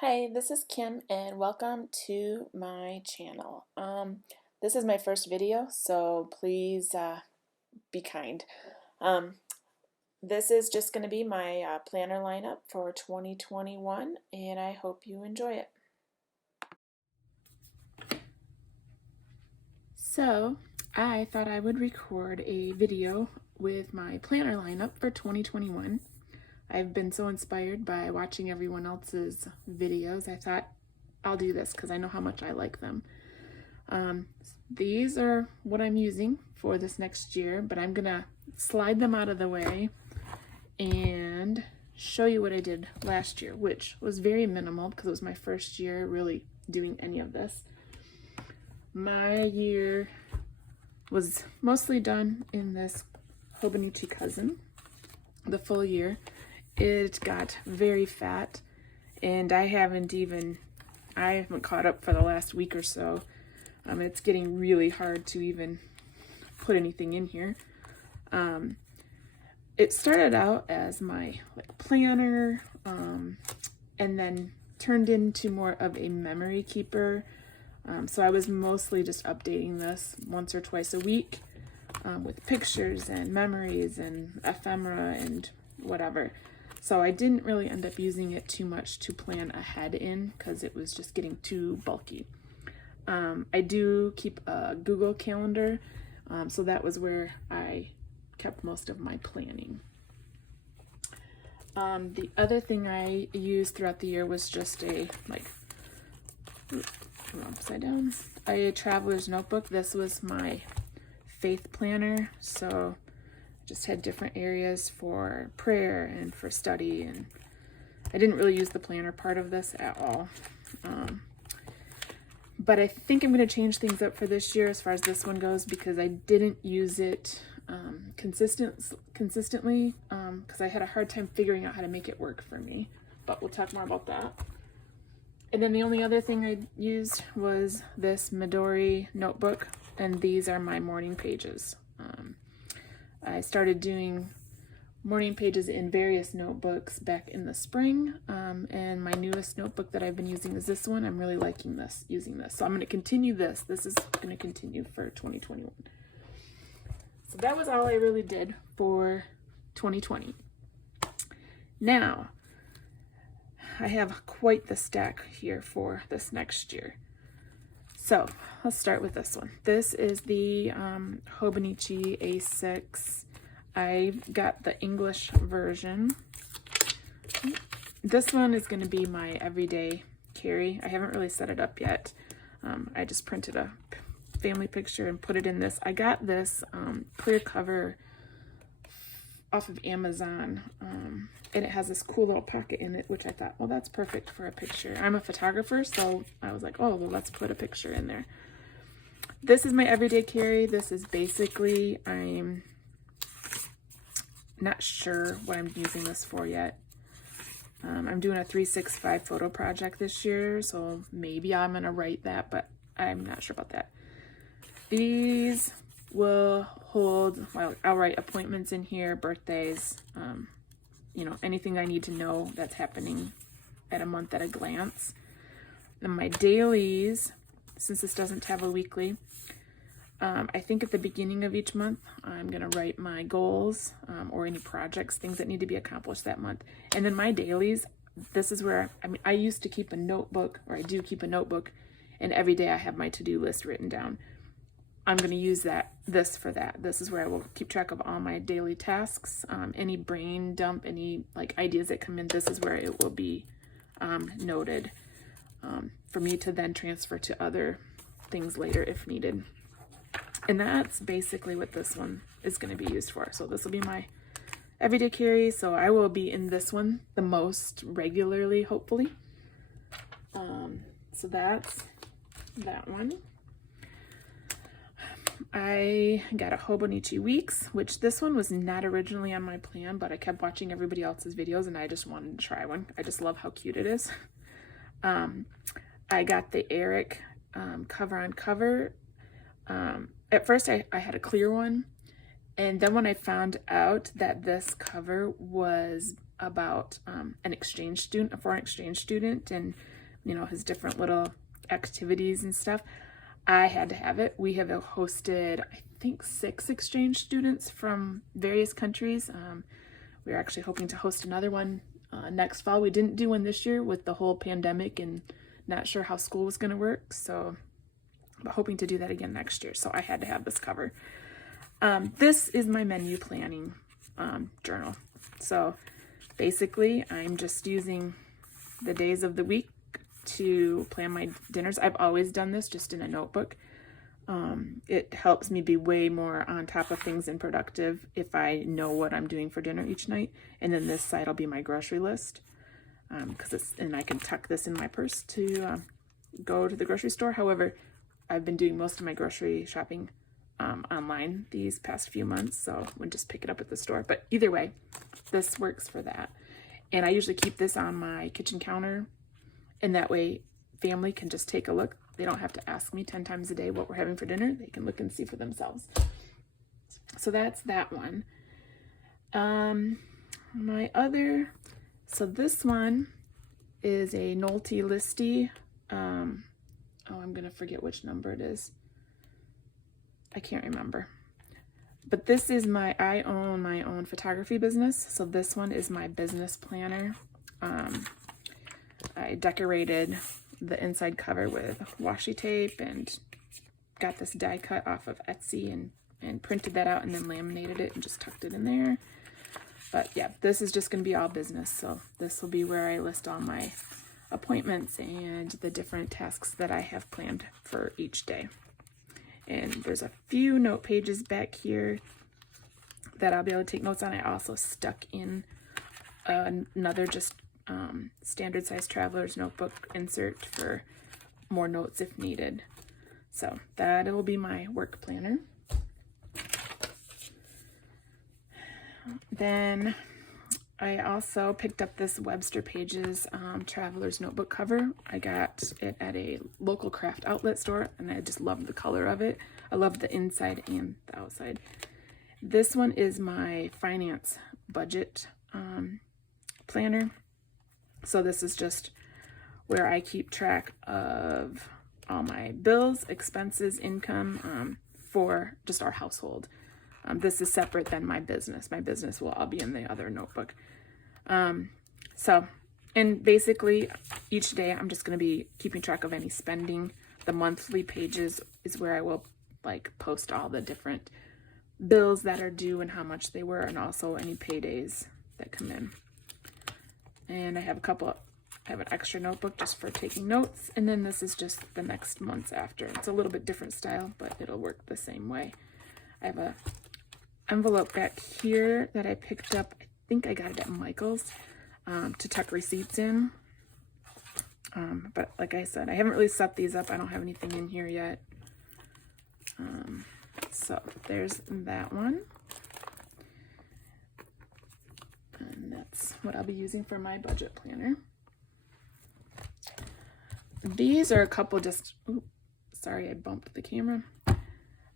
Hi, this is Kim and welcome to my channel. This is my first video, so please be kind. Um, this is just going to be my planner lineup for 2021 and I hope you enjoy it. So, I thought I would record a video with my planner lineup for 2021. I've been so inspired by watching everyone else's videos. I thought I'll do this because I know how much I like them. These are what I'm using for this next year, but I'm gonna slide them out of the way and show you what I did last year, which was very minimal because it was my first year really doing any of this. My year was mostly done in this Hobonichi cousin, the full year. It got very fat and I haven't caught up for the last week or so. It's getting really hard to even put anything in here. It started out as my planner and then turned into more of a memory keeper. So I was mostly just updating this once or twice a week with pictures and memories and ephemera and whatever. So I didn't really end up using it too much to plan ahead in because it was just getting too bulky. I do keep a Google Calendar, so that was where I kept most of my planning. The other thing I used throughout the year was just a traveler's notebook. This was my faith planner, so I just had different areas for prayer and for study, and I didn't really use the planner part of this at all. But I think I'm going to change things up for this year as far as this one goes because I didn't use it consistently because I had a hard time figuring out how to make it work for me. But we'll talk more about that. And then the only other thing I used was this Midori notebook, and these are my morning pages. I started doing morning pages in various notebooks back in the spring, and my newest notebook that I've been using is this one. I'm really liking using this. So I'm going to continue this. This is going to continue for 2021. So that was all I really did for 2020. Now, I have quite the stack here for this next year. So let's start with this one. This is the Hobonichi A6. I got the English version. This one is going to be my everyday carry. I haven't really set it up yet. I just printed a family picture and put it in this. I got this clear cover off of Amazon, and it has this cool little pocket in it, which I thought, well, that's perfect for a picture. I'm a photographer, so I was like, oh, well, let's put a picture in there. This is my everyday carry. This is basically, I'm not sure what I'm using this for yet. I'm doing a 365 photo project this year, so maybe I'm gonna write that, but I'm not sure about that. These will hold, well, I'll write appointments in here, birthdays, anything I need to know that's happening at a month at a glance. And my dailies, since this doesn't have a weekly, I think at the beginning of each month, I'm going to write my goals or any projects, things that need to be accomplished that month. And then my dailies, this is where, I used to keep a notebook, or I do keep a notebook, and every day I have my to-do list written down. I'm going to use this for that. This is where I will keep track of all my daily tasks, any brain dump, any ideas that come in. This is where it will be noted for me to then transfer to other things later if needed. And that's basically what this one is going to be used for. So this will be my everyday carry. So I will be in this one the most regularly, hopefully. So that's that one. I got a Hobonichi Weeks, which this one was not originally on my plan, but I kept watching everybody else's videos and I just wanted to try one. I just love how cute it is. I got the Eric cover on cover. At first I had a clear one, and then when I found out that this cover was about an exchange student, a foreign exchange student, and his different little activities and stuff. I had to have it. We have hosted, I think, 6 exchange students from various countries. We're actually hoping to host another one next fall. We didn't do one this year with the whole pandemic and not sure how school was going to work, so but hoping to do that again next year. So I had to have this cover. This is my menu planning journal. So basically, I'm just using the days of the week to plan my dinners. I've always done this just in a notebook. It helps me be way more on top of things and productive if I know what I'm doing for dinner each night. And then this side will be my grocery list, and I can tuck this in my purse to go to the grocery store. However, I've been doing most of my grocery shopping online these past few months, so I would just pick it up at the store. But either way, this works for that. And I usually keep this on my kitchen counter, and that way family can just take a look. They don't have to ask me 10 times a day what we're having for dinner. They can look and see for themselves. So that's that one. So this one is a Nolte listy. I'm gonna forget which number it is. I can't remember. But this is I own my own photography business. So this one is my business planner. I decorated the inside cover with washi tape and got this die cut off of Etsy and printed that out and then laminated it and just tucked it in there. But yeah, this is just going to be all business. So this will be where I list all my appointments and the different tasks that I have planned for each day. And there's a few note pages back here that I'll be able to take notes on. I also stuck in another just standard size traveler's notebook insert for more notes if needed. So that will be my work planner. Then I also picked up this Webster Pages traveler's notebook cover. I got it at a local craft outlet store, and I just love the color of it. I love the inside and the outside. This one is my finance budget planner. So this is just where I keep track of all my bills, expenses, income for just our household. This is separate than my business. My business will all be in the other notebook. And basically each day I'm just going to be keeping track of any spending. The monthly pages is where I will post all the different bills that are due and how much they were, and also any paydays that come in. And I have an extra notebook just for taking notes, and then this is just the next month's after. It's a little bit different style, but it'll work the same way. I have a envelope back here that I picked up. I think I got it at Michael's to tuck receipts in. But like I said, I haven't really set these up. I don't have anything in here yet. So there's that one. And that's what I'll be using for my budget planner. These are a couple sorry, I bumped the camera.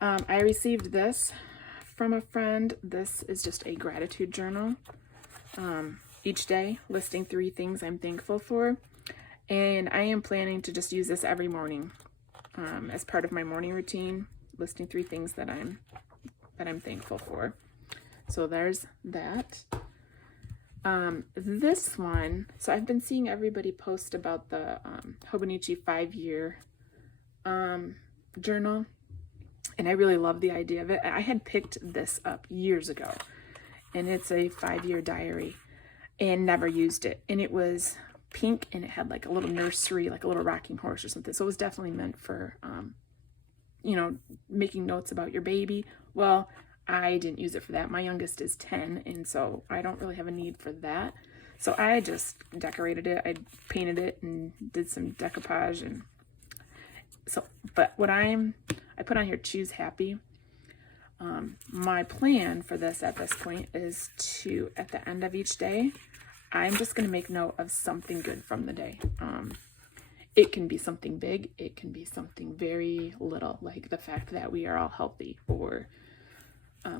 I received this from a friend. This is just a gratitude journal. Each day, listing 3 things I'm thankful for. And I am planning to just use this every morning as part of my morning routine, listing 3 things that I'm thankful for. So there's that. This one, so I've been seeing everybody post about the Hobonichi 5-year journal, and I really love the idea of it. I had picked this up years ago, and it's a 5-year diary, and never used it. And it was pink, and it had a little nursery, like a little rocking horse or something. So it was definitely meant for, making notes about your baby. Well, I didn't use it for that. My youngest is 10, and so I don't really have a need for that. So I just decorated it. I painted it and did some decoupage. And so, but I put on here, choose happy. My plan for this at this point is to, at the end of each day, I'm just going to make note of something good from the day. It can be something big. It can be something very little, like the fact that we are all healthy, or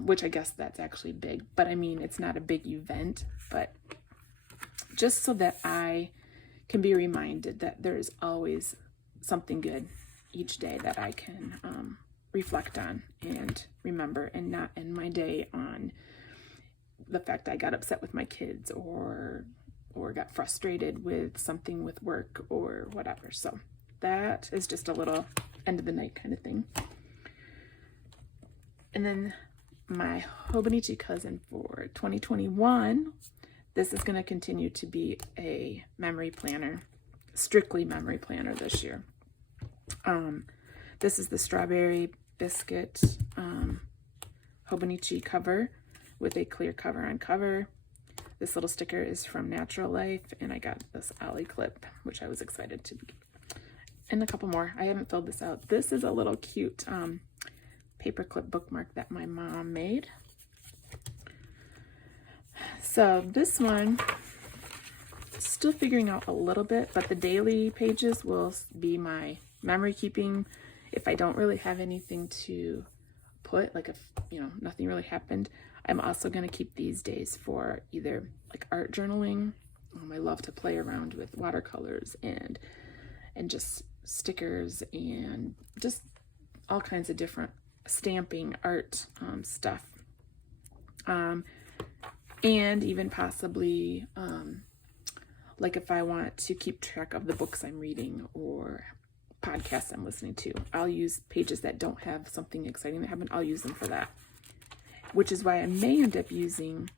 which I guess that's actually big, but I mean, it's not a big event, but just so that I can be reminded that there's always something good each day that I can reflect on and remember, and not end my day on the fact I got upset with my kids or got frustrated with something with work or whatever. So that is just a little end of the night kind of thing. And then my Hobonichi cousin for 2021, this is going to continue to be a memory planner, strictly memory planner this year. This is the strawberry biscuit Hobonichi cover with a clear cover on cover. This little sticker is from Natural Life, and I got this Ollie clip, which I was excited to be. And a couple more. I haven't filled this out. This is a little cute paperclip bookmark that my mom made. So this one, still figuring out a little bit, but the daily pages will be my memory keeping. If I don't really have anything to put, like if, nothing really happened, I'm also going to keep these days for either like art journaling. I love to play around with watercolors and just stickers and just all kinds of different stamping art stuff. And even possibly like if I want to keep track of the books I'm reading or podcasts I'm listening to, I'll use pages that don't have something exciting that happened. I'll use them for that, which is why I may end up using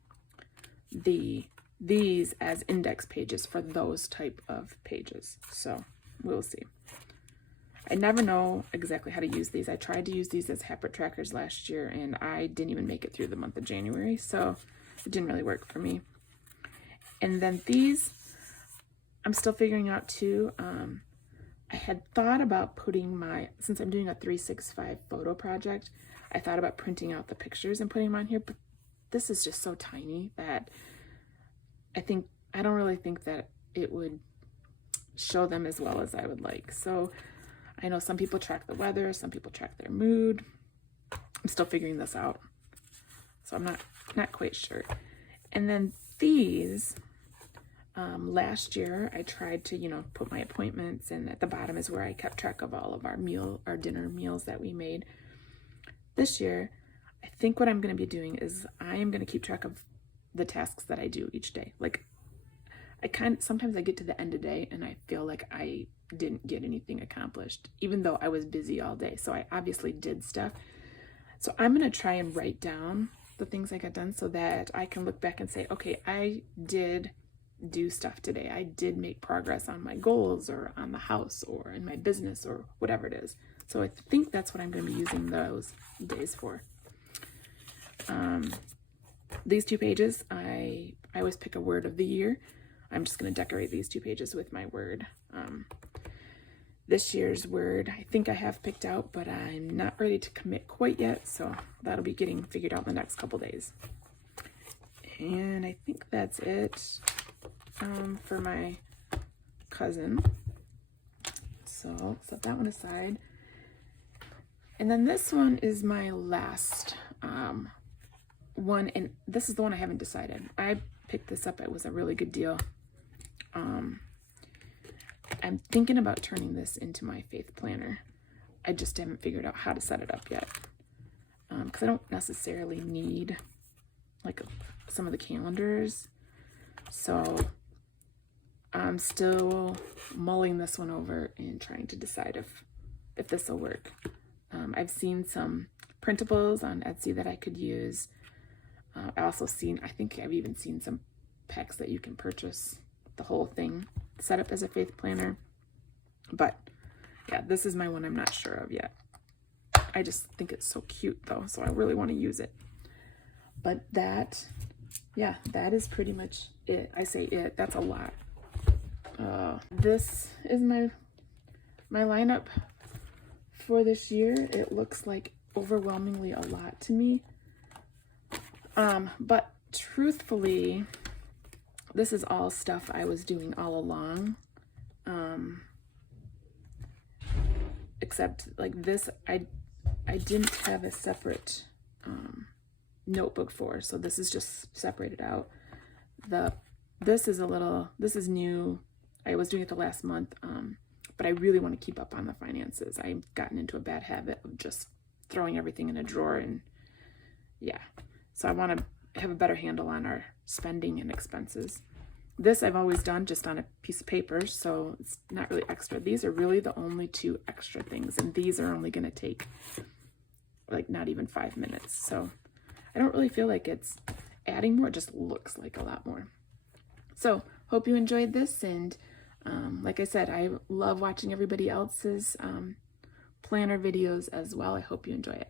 these as index pages for those type of pages. So we'll see. I never know exactly how to use these. I tried to use these as habit trackers last year, and I didn't even make it through the month of January, so it didn't really work for me. And then these, I'm still figuring out too. I had thought about putting since I'm doing a 365 photo project, I thought about printing out the pictures and putting them on here, but this is just so tiny that I don't really think that it would show them as well as I would like. So I know some people track the weather, some people track their mood. I'm still figuring this out, so I'm not quite sure. And then these, last year I tried to put my appointments, and at the bottom is where I kept track of all of our dinner meals that we made. This year, I think what I'm going to be doing is I am going to keep track of the tasks that I do each day. Like sometimes I get to the end of the day and I feel like I didn't get anything accomplished, even though I was busy all day. So I obviously did stuff. So I'm going to try and write down the things I got done so that I can look back and say, okay, I did do stuff today. I did make progress on my goals or on the house or in my business or whatever it is. So I think that's what I'm going to be using those days for. These 2 pages, I always pick a word of the year. I'm just going to decorate these 2 pages with my word. This year's word, I think I have picked out, but I'm not ready to commit quite yet, so that'll be getting figured out in the next couple days. And I think that's it for my cousin. So I'll set that one aside. And then this one is my last one, and this is the one I haven't decided. I picked this up. It was a really good deal. I'm thinking about turning this into my faith planner. I just haven't figured out how to set it up yet, because I don't necessarily need like some of the calendars. So I'm still mulling this one over and trying to decide if this will work. I've seen some printables on Etsy that I could use. I think I've even seen some packs that you can purchase the whole thing set up as a faith planner. But yeah, this is my one I'm not sure of yet. I just think it's so cute though, so I really want to use it. But that is pretty much it. I say it, that's a lot. This is my lineup for this year. It looks like overwhelmingly a lot to me. But truthfully, this is all stuff I was doing all along. Except like this, I didn't have a separate notebook for, so this is just separated out. The This is new. I was doing it the last month, but I really want to keep up on the finances. I've gotten into a bad habit of just throwing everything in a drawer, and yeah. So I want to have a better handle on our spending and expenses. This I've always done just on a piece of paper, so it's not really extra. These are really the only 2 extra things, and these are only going to take like not even 5 minutes. So I don't really feel like it's adding more, it just looks like a lot more. So hope you enjoyed this, and like I said, I love watching everybody else's planner videos as well. I hope you enjoy it.